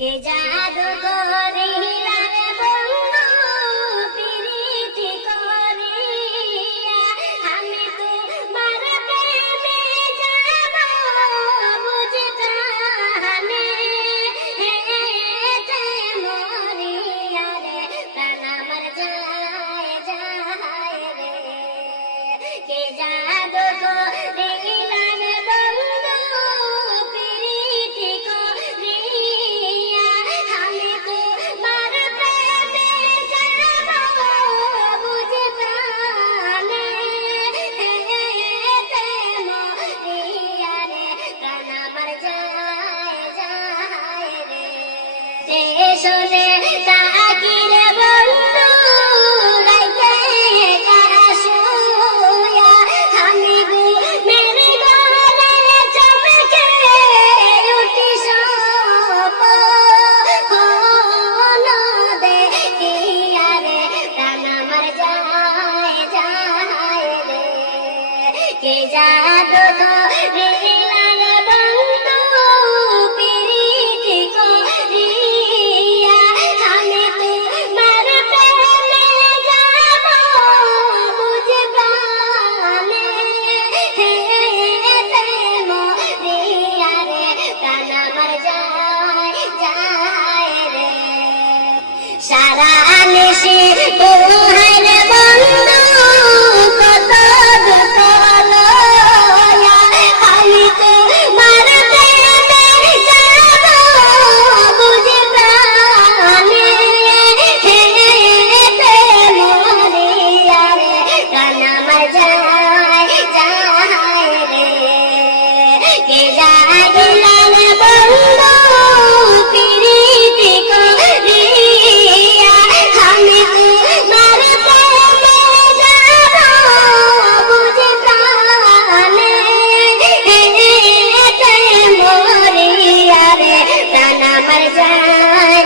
কে জাদু করিলা রে বন্ধু প্রীতি করিয়া, আমি তোমার প্রেমে যাব বুঝি প্রাণে, হেতে মরিয়া রে প্রাণ আমার যায় যায় রে। কে জাদু করিলা রে বন্ধু প্রীতি করিয়া, আমি তোমার প্রেমে যাব বুঝি প্রাণে, হেতে মরিয়া রে প্রাণ আমার যায় যায় রে। স্টেশনে তাকি রে বন্ধু গাইতে কাশুয়া, আমি ঘুমের ঘরে চমকে উঠি স্বপ্ন দেখিয়া রে প্রাণ আমার যায় যায় রে। কে জাদু করিলা রে বন্ধু প্রীতি করিয়া, আমি তোমার প্রেমে যাব বুঝি প্রাণে, হেতে মরিয়া রে প্রাণ আমার যায় যায় রে। সারা নিশি তোহাই রে বন্ধু কত দুঃখ লয়া, আমি তোমার প্রেমে যাব বুঝি প্রাণে, হেতে মরিয়া রে প্রাণ আমার যায় যায় রে। কে জাগিলা রে বন্ধু প্রীতি করিয়া, আমি তোমার প্রেমে যাব বুঝি প্রাণে, হেতে মরিয়া রে প্রাণ আমার যায়